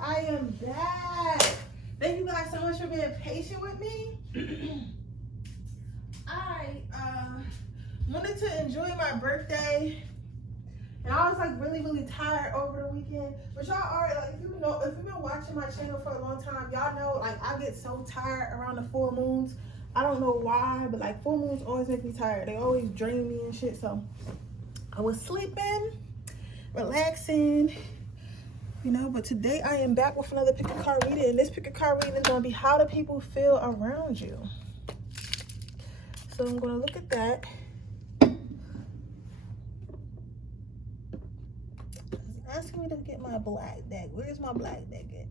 I am back. Thank you guys so much for being patient with me. I wanted to enjoy my birthday, and I was like really tired over the weekend. But y'all are like, if you've been watching my channel for a long time, y'all know like I get so tired around the full moons. I don't know why, but like full moons always make me tired. They always drain me and shit. So I was sleeping, relaxing, you know. But today I am back with another pick a card reading, and this pick a card reading is gonna be how do people feel around you. So I'm gonna look at that. It's asking me to get my black deck. Where's my black deck at?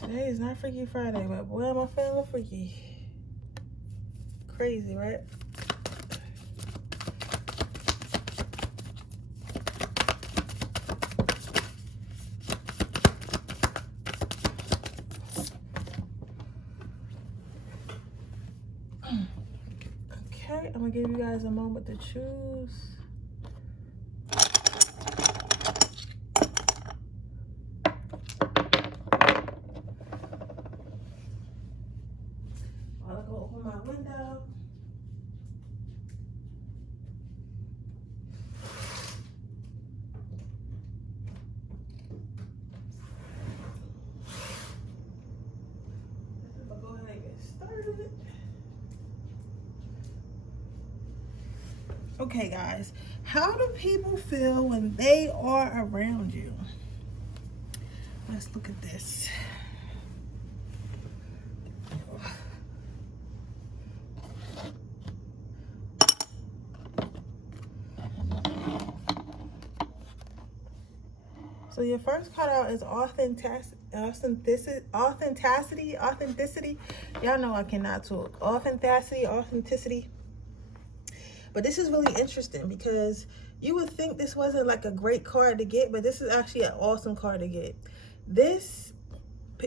Today is not Freaky Friday, but boy, am I feeling freaky. Crazy, right? Okay, I'm gonna give you guys a moment to choose. Open my window. I'll go ahead and get started. Okay, guys, how do people feel when they are around you? Let's look at this. So your first card out is authenticity. Y'all know I cannot talk. Authenticity. But this is really interesting because you would think this wasn't like a great card to get, but this is actually an awesome card to get. This,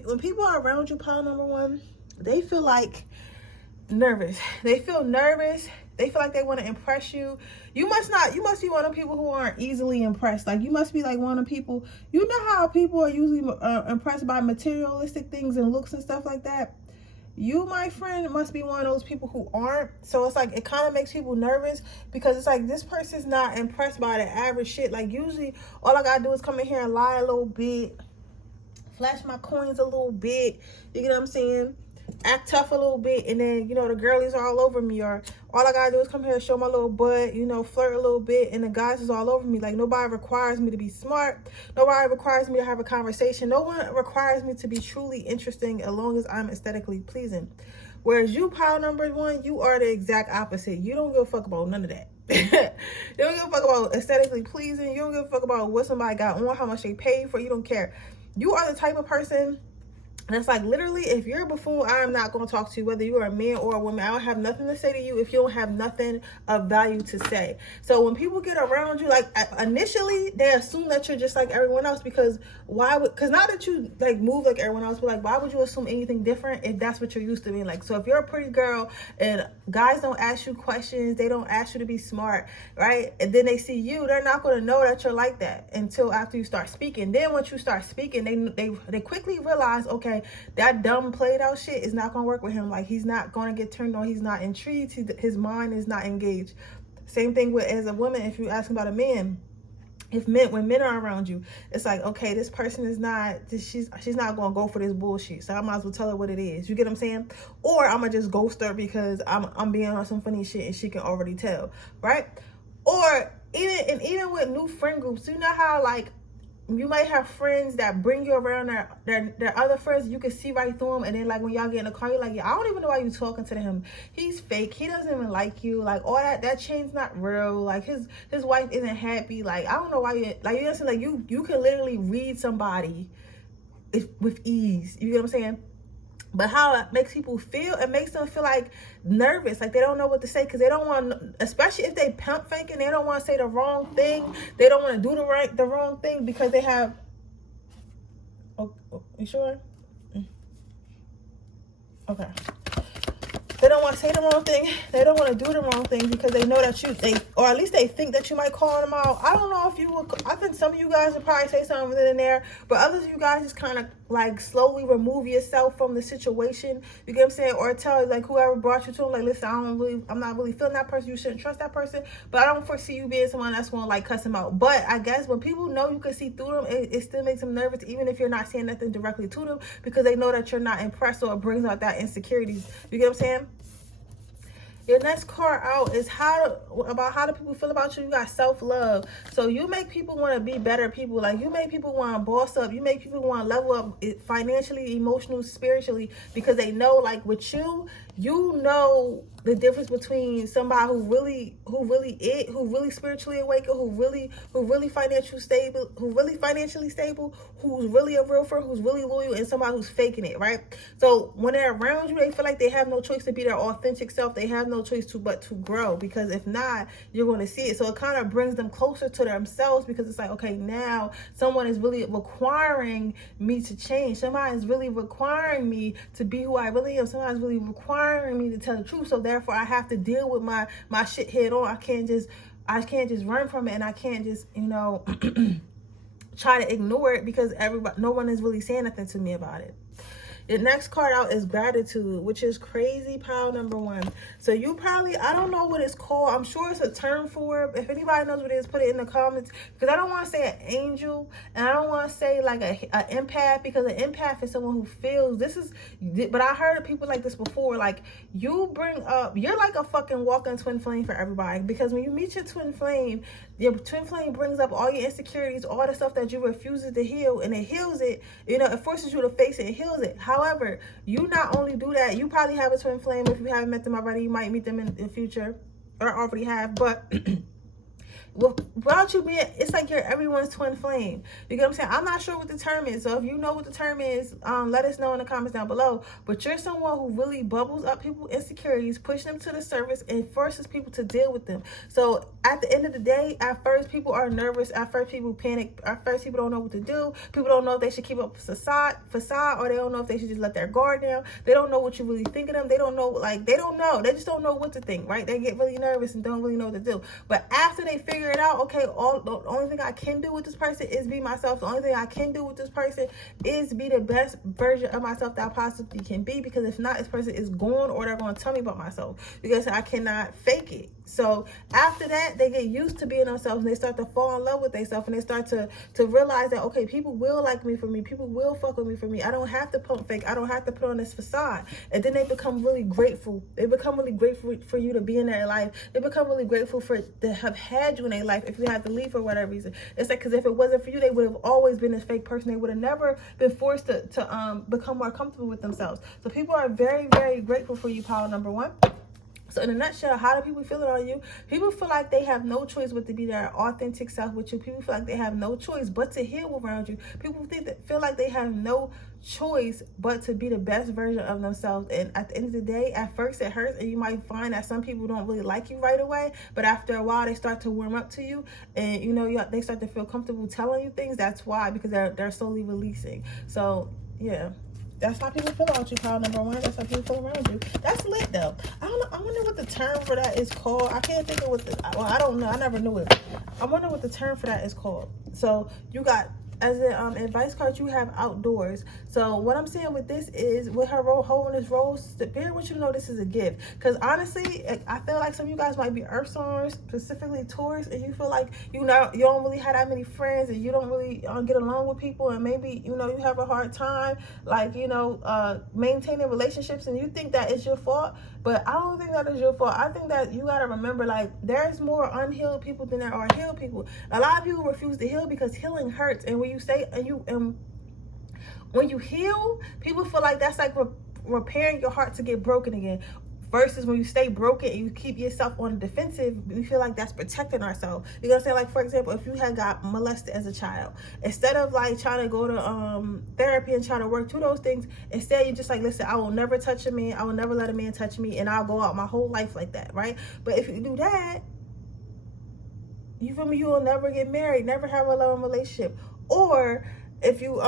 when people are around you, pile number one, they feel like nervous. They feel nervous. They feel like they want to impress you. You must be one of the people who aren't easily impressed. Like you must be like one of the people, you know how people are usually impressed by materialistic things and looks and stuff like that. You, my friend, must be one of those people who aren't. So it's like, it kind of makes people nervous because it's like, this person's not impressed by the average shit. Like usually all I gotta do is come in here and lie a little bit, flash my coins a little bit, you get what I'm saying? Act tough a little bit, and then, you know, the girlies are all over me, or all I gotta do is come here and show my little butt, you know, flirt a little bit, and the guys is all over me. Like nobody requires me to be smart, nobody requires me to have a conversation, no one requires me to be truly interesting as long as I'm aesthetically pleasing. Whereas you, pile number one, you are the exact opposite. You don't give a fuck about none of that. You don't give a fuck about aesthetically pleasing. You don't give a fuck about what somebody got on, how much they paid for. You don't care. You are the type of person. And it's like, literally, if you're a buffoon, I'm not going to talk to you, whether you're a man or a woman. I don't have nothing to say to you if you don't have nothing of value to say. So when people get around you, like initially, they assume that you're just like everyone else, because because not that you like move like everyone else, but like, why would you assume anything different if that's what you're used to being like? So if you're a pretty girl and guys don't ask you questions, they don't ask you to be smart, right? And then they see you, they're not going to know that you're like that until after you start speaking. Then once you start speaking, they quickly realize, okay, that dumb played out shit is not gonna work with him. Like, he's not gonna get turned on. He's not intrigued. His mind is not engaged. Same thing with as a woman. If you ask about a man, when men are around you, it's like, okay, this person is not, she's not gonna go for this bullshit, so I might as well tell her what it is. You get what I'm saying? Or I'm gonna just ghost her because I'm being on some funny shit and she can already tell, right? Or even with new friend groups, you know how like you might have friends that bring you around their other friends. You can see right through them, and then like when y'all get in the car, you're like, yeah, I don't even know why you talking to him. He's fake. He doesn't even like you. Like all that chain's not real. Like his wife isn't happy. Like I don't know why you like, you know what I'm saying? Like you can literally read somebody with ease. You get what I'm saying? But how it makes people feel, it makes them feel like nervous, like they don't know what to say, because they don't want, especially if they pump faking, they don't want to say the wrong thing. They don't want to do the wrong thing because they have. Oh, you sure? Okay. They don't want to say the wrong thing. They don't want to do the wrong thing because they know that or at least they think that you might call them out. I don't know if you would. I think some of you guys would probably say something in there, but others of you guys just kind of like slowly remove yourself from the situation. You get what I'm saying? Or tell like whoever brought you to them, like, listen, I'm not really feeling that person. You shouldn't trust that person. But I don't foresee you being someone that's going to like cuss them out. But I guess when people know you can see through them, it still makes them nervous, even if you're not saying nothing directly to them, because they know that you're not impressed, or it brings out that insecurities. You get what I'm saying? Your next card out is how do people feel about you. You got self-love. So you make people want to be better people. Like you make people want to boss up. You make people want to level up financially, emotionally, spiritually, because they know, like with you, you know the difference between somebody who really spiritually awakened, who really financially stable, who's really a real friend, who's really loyal, and somebody who's faking it, right? So when they're around you, they feel like they have no choice to be their authentic self. They have no choice but to grow, because if not, you're going to see it. So it kind of brings them closer to themselves, because it's like, okay, now someone is really requiring me to change. Somebody is really requiring me to be who I really am. Somebody's really requiring me to tell the truth. So therefore, I have to deal with my shit head on. I can't just run from it, and I can't just, try to ignore it, because no one is really saying nothing to me about it. The next card out is gratitude, which is crazy pile number 1. So you probably, I don't know what it's called. I'm sure it's a term for it. If anybody knows what it is, put it in the comments, because I don't want to say an angel, and I don't want to say like an empath, because an empath is someone who feels. But I heard of people like this before. Like you're like a fucking walking twin flame for everybody, because when you meet your twin flame brings up all your insecurities, all the stuff that you refuses to heal, and it heals it. It forces you to face it and heals it. However, you not only do that, you probably have a twin flame. If you haven't met them already, you might meet them in the future, or already have. But without you being, it's like you're everyone's twin flame. You get what I'm saying? I'm not sure what the term is. So if you know what the term is, let us know in the comments down below. But you're someone who really bubbles up people's insecurities, push them to the surface, and forces people to deal with them. So at the end of the day, at first people are nervous. At first people panic. At first people don't know what to do. People don't know if they should keep up a facade, or they don't know if they should just let their guard down. They don't know what you really think of them. They don't know, they don't know. They just don't know what to think, right? They get really nervous and don't really know what to do. But after they figure it out, okay, the only thing I can do with this person is be myself. The only thing I can do with this person is be the best version of myself that I possibly can be, because if not, this person is gone, or they're going to tell me about myself, because I cannot fake it. So after that, they get used to being themselves, and they start to fall in love with themselves, and they start to realize that, okay, people will like me for me. People will fuck with me for me. I don't have to pump fake. I don't have to put on this facade. And then they become really grateful. They become really grateful for you to be in their life. They become really grateful to have had you in their life if you had to leave for whatever reason. It's like, because if it wasn't for you, they would have always been this fake person. They would have never been forced to become more comfortable with themselves. So people are very, very grateful for you, pile number 1. So in a nutshell, how do people feel about you? People feel like they have no choice but to be their authentic self with you. People feel like they have no choice but to heal around you. People feel like they have no choice but to be the best version of themselves. And at the end of the day, at first it hurts, and you might find that some people don't really like you right away, but after a while they start to warm up to you, and they start to feel comfortable telling you things. That's why, because they're slowly releasing. So yeah, that's how people feel about you, pile number 1. That's how people feel around you. That's lit though. I don't know. I wonder what the term for that is called. I can't think of I don't know. I never knew it. I wonder what the term for that is called. So you got, as an advice card, you have outdoors. So what I'm saying with this is, with her holding this rose, Spirit wants you to know this is a gift. Because honestly, I feel like some of you guys might be earth signs, specifically Taurus, and you feel like you don't really have that many friends, and you don't really get along with people, and maybe you have a hard time maintaining relationships, and you think that it's your fault. But I don't think that is your fault. I think that you got to remember, there's more unhealed people than there are healed people. A lot of people refuse to heal because healing hurts, and when you say, and when you heal, people feel like that's like repairing your heart to get broken again. Versus when you stay broken and you keep yourself on the defensive, we feel like that's protecting ourselves. You know what I'm saying? Like, for example, if you had got molested as a child, instead of like trying to go to therapy and trying to work through those things, instead you're just like, listen, I will never touch a man. I will never let a man touch me, and I'll go out my whole life like that, right? But if you do that, you feel me? You will never get married, never have a loving relationship. Or if you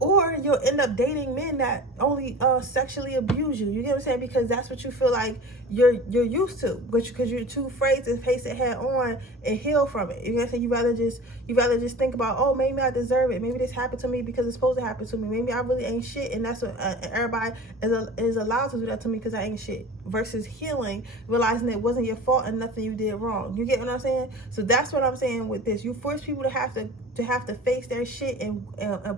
or you'll end up dating men that only sexually abuse you. You get what I'm saying? Because that's what you feel like you're used to, because you're too afraid to face it head on and heal from it. You know what I'm saying? You rather just think about, oh, maybe I deserve it. Maybe this happened to me because it's supposed to happen to me. Maybe I really ain't shit, and that's what everybody is allowed to do that to me because I ain't shit. Versus healing, realizing it wasn't your fault and nothing you did wrong. You get what I'm saying? So that's what I'm saying with this. You force people to have to face their shit and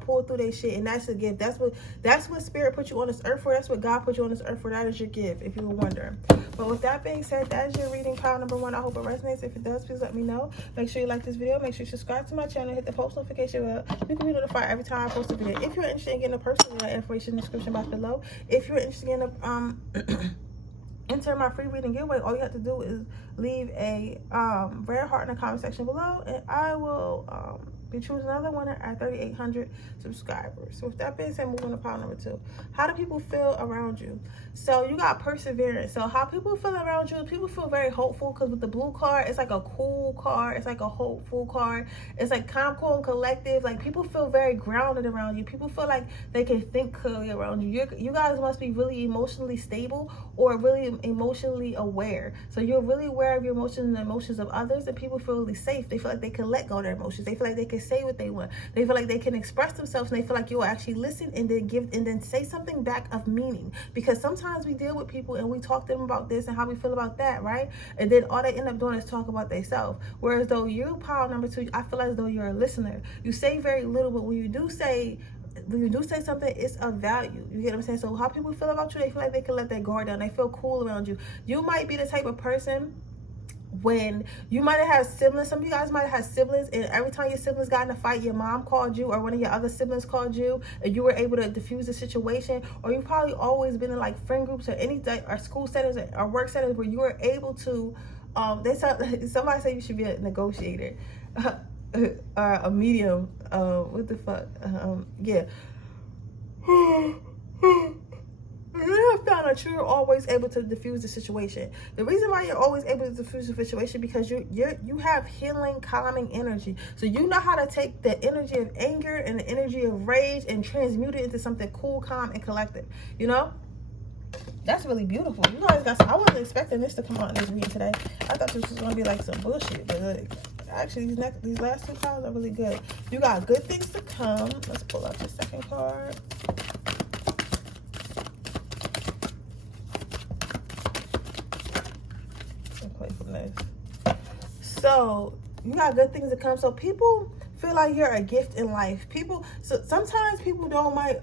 pull through their shit, and that's a gift. That's what spirit put you on this earth for. That's what God put you on this earth for. That is your gift, if you were wondering. But with that being said, that is your reading pile number 1. I hope it resonates. If it does, please let me know. Make sure you like this video. Make sure you subscribe to my channel. Hit the post notification bell. You can be notified every time I post a video. If you're interested in getting a personal information in the description box below. If you're interested in enter my free reading giveaway, all you have to do is leave a red heart in the comment section below, and I will be choosing another winner at 3,800 subscribers. So with that being said, moving to pile number 2. How do people feel around you? So you got perseverance. So how people feel around you, people feel very hopeful, because with the blue card, it's like a cool card. It's like a hopeful card. It's like calm, cool, and collective. Like, people feel very grounded around you. People feel like they can think clearly around you. You guys must be really emotionally stable or really emotionally aware. So you're really aware of your emotions and the emotions of others, and people feel really safe. They feel like they can let go of their emotions. They feel like they can say what they want. They feel like they can express themselves, and they feel like you'll actually listen and then say something back of meaning. Because sometimes we deal with people and we talk to them about this and how we feel about that, right? And then all they end up doing is talk about themselves. Whereas though you, pile number 2, I feel as though you're a listener. You say very little, but when you do say something, it's of value. You get what I'm saying? So how people feel about you, they feel like they can let their guard down. They feel cool around you. You might be the type of person, when you might have had siblings, some of you guys might have had siblings, and every time your siblings got in a fight, your mom called you or one of your other siblings called you, and you were able to diffuse the situation. Or you've probably always been in like friend groups or any or school settings or work settings where you were able to somebody said you should be a negotiator or a medium. What the fuck? Yeah. You have found that you're always able to diffuse the situation. The reason why you're always able to diffuse the situation, because you have healing, calming energy. So you know how to take the energy of anger and the energy of rage and transmute it into something cool, calm, and collective. You know? That's really beautiful. You guys got some, I wasn't expecting this to come out in this reading today. I thought this was going to be like some bullshit. But like, actually, these last 2 cards are really good. You got good things to come. Let's pull up the second card. So you got good things to come. So people feel like you're a gift in life. So sometimes people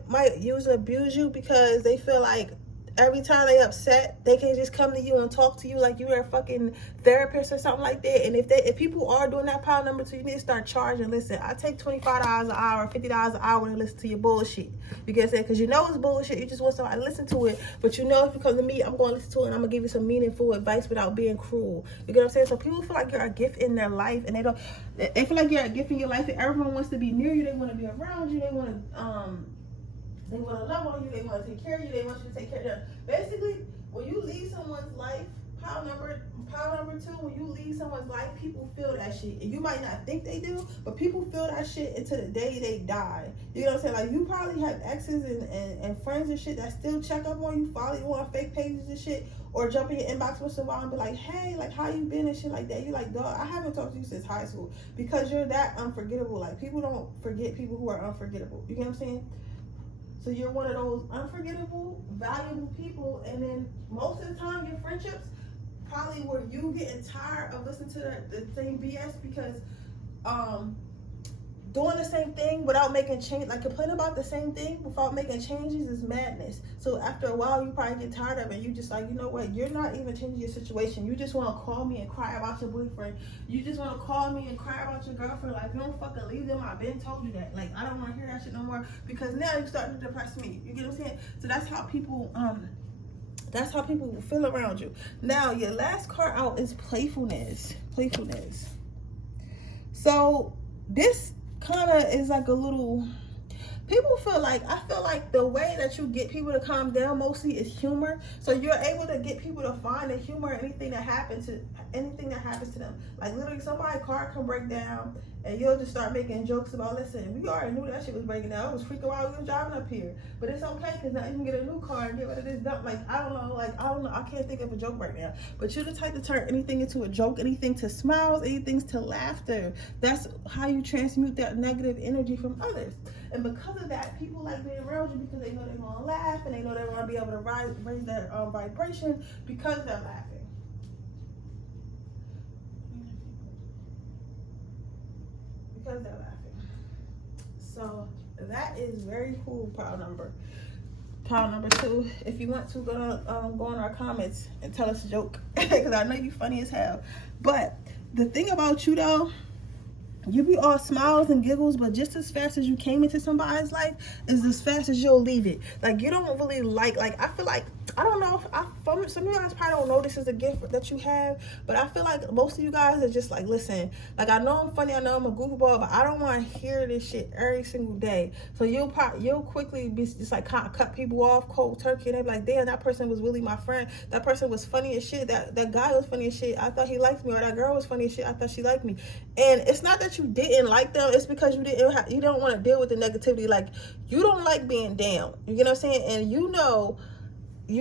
might use and abuse you because they feel like every time they upset, they can just come to you and talk to you like you're a fucking therapist or something like that. And if people are doing that, pile number 2, you need to start charging. Listen, I take $25 an hour, $50 an hour to listen to your bullshit. You get it? Because you know it's bullshit. You just want somebody to listen to it. But you know if you come to me, I'm going to listen to it, and I'm going to give you some meaningful advice without being cruel. You get what I'm saying? So people feel like you're a gift in their life, and they feel like you're a gift in your life, and everyone wants to be near you. They want to be around you. They want to love on you. They want to take care of you. They want you to take care of them. Basically, when you leave someone's life, pile number 2, when you leave someone's life, people feel that shit. And you might not think they do, but people feel that shit until the day they die. You know what I'm saying? Like, you probably have exes and friends and shit that still check up on you, follow you on fake pages and shit, or jump in your inbox once in a while and be like, hey, like, how you been and shit like that. You're like, dog, I haven't talked to you since high school, because you're that unforgettable. Like, people don't forget people who are unforgettable. You get what I'm saying? So you're one of those unforgettable, valuable people, and then most of the time your friendships probably where you getting tired of listening to the same BS, because doing the same thing without making change, like complaining about the same thing without making changes is madness. So after a while, you probably get tired of it. You just like, you know what? You're not even changing your situation. You just want to call me and cry about your boyfriend. You just want to call me and cry about your girlfriend. Like, you don't fucking leave them. I've been told you that. Like, I don't want to hear that shit no more because now you're starting to depress me. You get what I'm saying? So that's how people feel around you. Now, your last card out is playfulness. Playfulness. So this kind of is like a little, people feel like, I feel like the way that you get people to calm down mostly is humor. So you're able to get people to find the humor in anything that happens to them. Like literally somebody's car can break down and you'll just start making jokes about, listen, we already knew that shit was breaking down. I was freaking while we were driving up here. But it's okay because now you can get a new car and get rid of this dump. Like, I don't know. I can't think of a joke right now. But you're the type to turn anything into a joke, anything to smiles, anything to laughter. That's how you transmute that negative energy from others. And because of that, people like being around you because they know they're going to laugh and they know they're going to be able to raise their vibration because they're laughing. Because they're laughing. So that is very cool. Pile number 2. If you want to go on our comments and tell us a joke because I know you funny as hell. But the thing about you though, you be all smiles and giggles, but just as fast as you came into somebody's life is as fast as you'll leave it. Like, you don't really like I feel like, I don't know, some of you guys probably don't know this is a gift that you have, but I feel like most of you guys are just like, listen, like, I know I'm funny, I know I'm a goofball, but I don't want to hear this shit every single day. So you'll quickly be just like cut people off cold turkey, and they be like, damn, that person was really my friend. That person was funny as shit. That guy was funny as shit. I thought he liked me, or that girl was funny as shit. I thought she liked me. And it's not that you didn't like them, it's because you don't want to deal with the negativity. Like, you don't like being down, you get what I'm saying? And you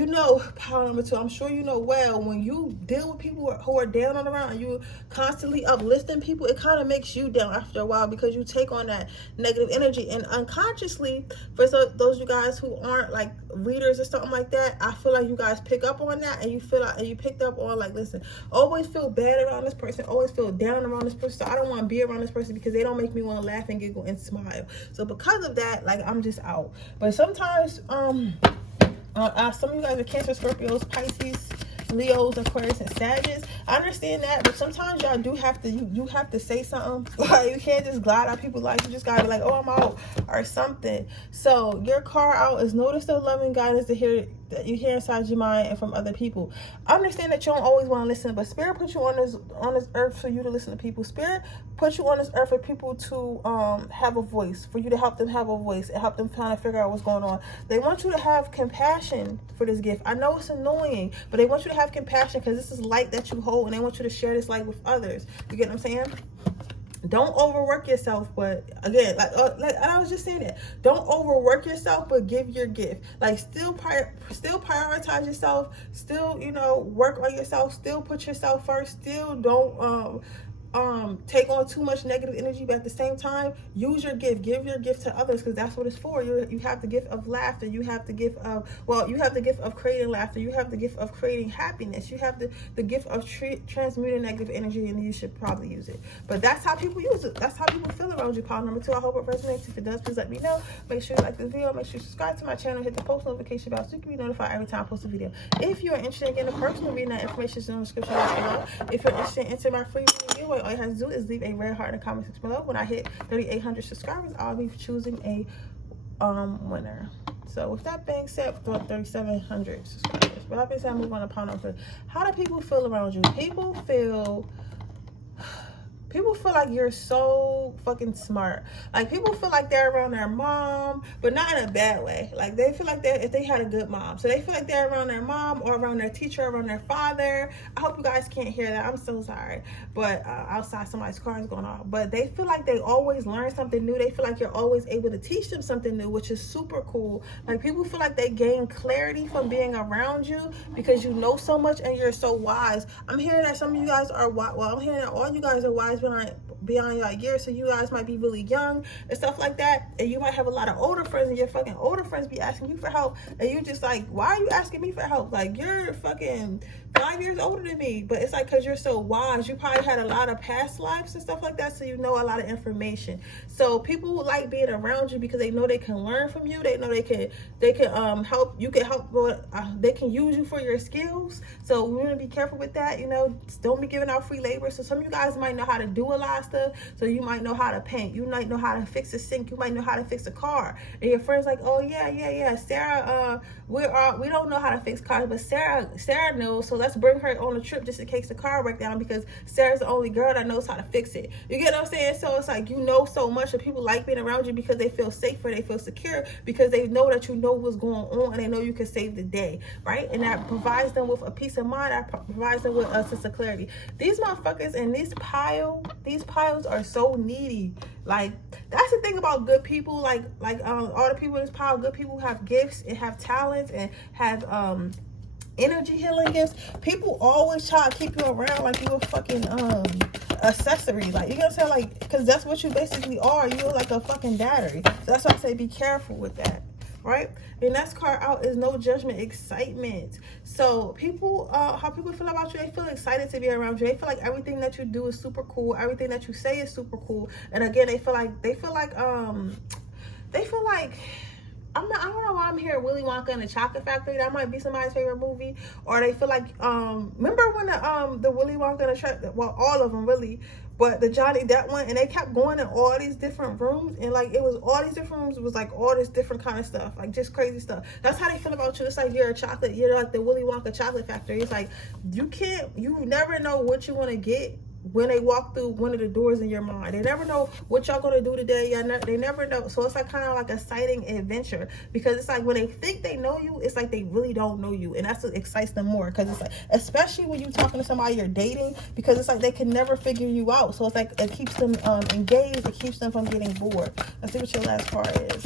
know, power number 2, I'm sure you know well, when you deal with people who are down on the ground and you constantly uplifting people, it kind of makes you down after a while because you take on that negative energy. And unconsciously, for those you guys who aren't like readers or something like that, I feel like you guys pick up on that, and you picked up on, like, listen, always feel bad around this person, always feel down around this person, so I don't want to be around this person because they don't make me want to laugh and giggle and smile. So because of that, like, I'm just out. But sometimes some of you guys are Cancer, Scorpios, Pisces, Leos, Aquarius, and Sagittarius. I understand that, but sometimes y'all do have to, you have to say something. Like, you can't just glide out people's life. You just gotta be like, oh, I'm out, or something. So your card out is notice the loving guidance that you hear inside your mind and from other people. I understand that you don't always want to listen, but Spirit put you on this earth for you to listen to people. Spirit put you on this earth for people to have a voice, for you to help them have a voice and help them kind of figure out what's going on. They want you to have compassion for this gift. I know it's annoying, but they want you to have compassion because this is light that you hold, and they want you to share this light with others. You get what I'm saying? Don't overwork yourself, but again, like I was just saying that. Don't overwork yourself, but give your gift. Like, still prioritize yourself. Still, work on yourself. Still put yourself first. Still don't take on too much negative energy, but at the same time, use your gift. Give your gift to others because that's what it's for. You have the gift of laughter. You have the gift of, you have the gift of creating laughter. You have the gift of creating happiness. You have the gift of transmuting negative energy, and you should probably use it. But that's how people use it. That's how people feel around you. Pile number 2. I hope it resonates. If it does, please let me know. Make sure you like this video. Make sure you subscribe to my channel. Hit the post notification bell so you can be notified every time I post a video. If you are interested in getting a personal reading, that information is in the description box below. If you're interested in entering my free reading giveaway, all you have to do is leave a red heart in the comment section below. When I hit 3,800 subscribers, I'll be choosing a winner. So with that being said, 3,700 subscribers. But that being said, I move on to pile number 3. How do people feel around you? People feel like you're so fucking smart. Like, people feel like they're around their mom, but not in a bad way. Like, they feel like if they had a good mom. So they feel like they're around their mom or around their teacher, around their father. I hope you guys can't hear that. I'm so sorry. But outside, somebody's car is going off. But they feel like they always learn something new. They feel like you're always able to teach them something new, which is super cool. Like, people feel like they gain clarity from being around you because you know so much and you're so wise. I'm hearing that some of you guys are wise. Well, I'm hearing that all you guys are wise beyond your years, so you guys might be really young and stuff like that, and you might have a lot of older friends, and your fucking older friends be asking you for help, and you just like, why are you asking me for help? Like, you're fucking 5 years older than me, but it's like because you're so wise, you probably had a lot of past lives and stuff like that, so you know a lot of information. So people like being around you because they know they can learn from you. They know they can help. You can help. They can use you for your skills. So we want to be careful with that. You know, don't be giving out free labor. So some of you guys might know how to do a lot of stuff. So you might know how to paint. You might know how to fix a sink. You might know how to fix a car. And your friend's like, oh yeah, Sarah, we don't know how to fix cars, but Sarah knows. So let's bring her on a trip just in case the car breaks down, because Sarah's the only girl that knows how to fix it. You get what I'm saying? So it's like, you know so much, and people like being around you because they feel safer, they feel secure, because they know that you know what's going on, and they know you can save the day, right? And that provides them with a peace of mind. That provides them with a sense of clarity. These motherfuckers in these piles are so needy. Like, that's the thing about good people. Like all the people in this pile, good people have gifts and have talents and have energy healing gifts. People always try to keep you around like you're a fucking accessory. Like, you know what I'm saying? Like, because that's what you basically are. You're like a fucking battery. So that's why I say be careful with that, right? The next card out is no judgment, excitement. So people, how people feel about you, they feel excited to be around you. They feel like everything that you do is super cool. Everything that you say is super cool. And again, they feel like I don't know why I'm here, Willy Wonka and the Chocolate Factory. That might be somebody's favorite movie. Or they feel like, remember when the Willy Wonka and the well, all of them really, but the Johnny Depp one, and they kept going in all these different rooms, and like it was all these different rooms, it was like all this different kind of stuff, like just crazy stuff. That's how they feel about you. It's like you're like the Willy Wonka Chocolate Factory. It's like you never know what you want to get when they walk through one of the doors in your mind. They never know what y'all gonna do today. They never know. So it's like kind of like a exciting adventure, because it's like when they think they know you, it's like they really don't know you, and that's what excites them more. Because it's like, especially when you're talking to somebody you're dating, because it's like they can never figure you out. So it's like it keeps them engaged. It keeps them from getting bored. Let's see what your last card is.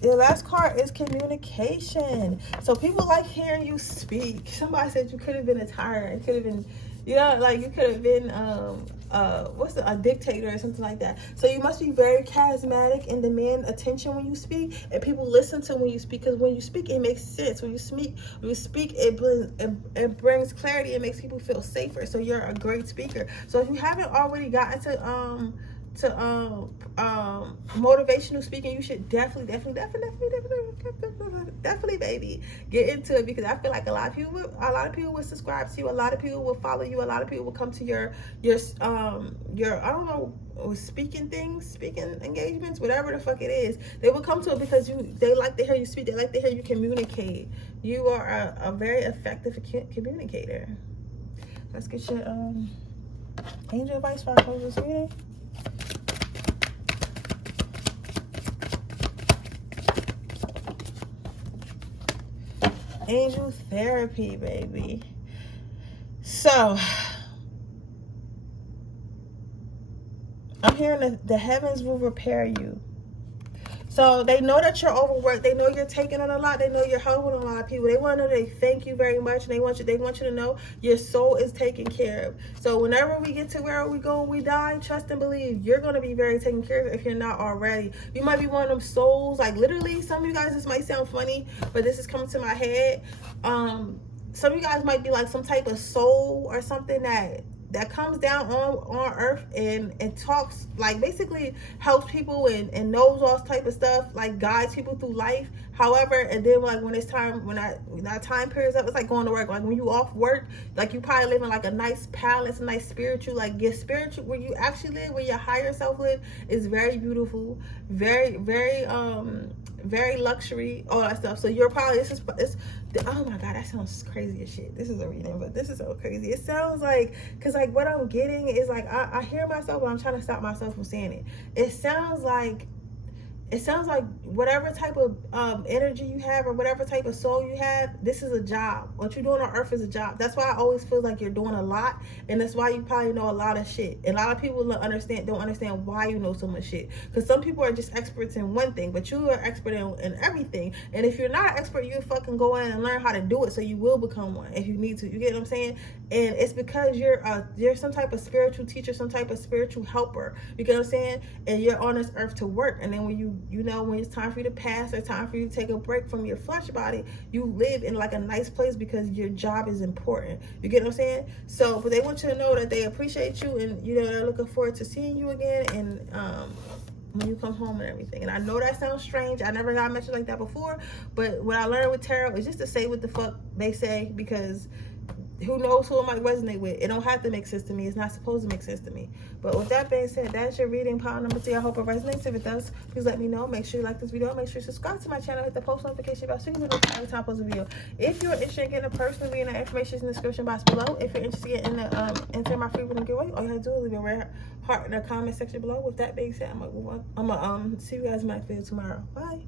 The last card is communication. So people like hearing you speak. Somebody said you could have been a tyrant. You could have been, you know, like you could have been a dictator or something like that. So you must be very charismatic and demand attention when you speak, and people listen to when you speak, because when you speak it makes sense. When you speak it brings clarity. It makes people feel safer. So you're a great speaker. So if you haven't already gotten to motivational speaking, you should definitely baby get into it, because I feel like a lot of people would subscribe to you, a lot of people will follow you, a lot of people will come to your I don't know, speaking engagements, whatever the fuck it is. They will come to it because they like to hear you speak. They like to hear you communicate. You are a very effective communicator. Let's get your angel advice for our close this reading. Angel therapy, baby. So I'm hearing that the heavens will repair you. So they know that you're overworked. They know you're taking on a lot. They know you're helping a lot of people. They want to know they thank you very much. And they want you to know your soul is taken care of. So whenever we get to where we go and we die, trust and believe you're going to be very taken care of if you're not already. You might be one of them souls. Like literally, some of you guys, this might sound funny, but this is coming to my head. Some of you guys might be like some type of soul or something that comes down on earth and talks, like basically helps people and knows all type of stuff, like guides people through life. However, and then like when it's time, when that time period's up, it's like going to work. Like when you off work, like you probably live in like a nice palace, a nice spiritual, like your spiritual, where you actually live, where your higher self live, is very beautiful, very very luxury, all that stuff. So you're probably, oh my god, that sounds crazy as shit. This is a reading, but this is so crazy. It sounds like, because like what I'm getting is like, I hear myself, but I'm trying to stop myself from saying it. It sounds like whatever type of energy you have, or whatever type of soul you have, this is a job. What you're doing on earth is a job. That's why I always feel like you're doing a lot, and that's why you probably know a lot of shit. And a lot of people don't understand why you know so much shit, because some people are just experts in one thing, but you are expert in everything. And if you're not an expert, you fucking go in and learn how to do it, so you will become one if you need to. You get what I'm saying? And it's because you're some type of spiritual teacher, some type of spiritual helper. You get what I'm saying? And you're on this earth to work, and then when you you know when it's time for you to pass or time for you to take a break from your flesh body, you live in like a nice place because your job is important. You get what I'm saying? So, but they want you to know that they appreciate you, and you know they're looking forward to seeing you again, and when you come home and everything. And I know that sounds strange. I never got mentioned like that before, but what I learned with tarot is just to say what the fuck they say, because who knows who it might resonate with. It don't have to make sense to me. It's not supposed to make sense to me. But with that being said, that's your reading, pile number 3. I hope it resonates. If it does, please let me know. Make sure you like this video. Make sure you subscribe to my channel. Hit the post notification bell so you can be notified every time I post a video. If you're interested in getting a personal reading, the information is in the description box below. If you're interested in the enter my free reading giveaway, all you have to do is leave a red heart in the comment section below. With that being said, I'm gonna see you guys in my next video tomorrow. Bye.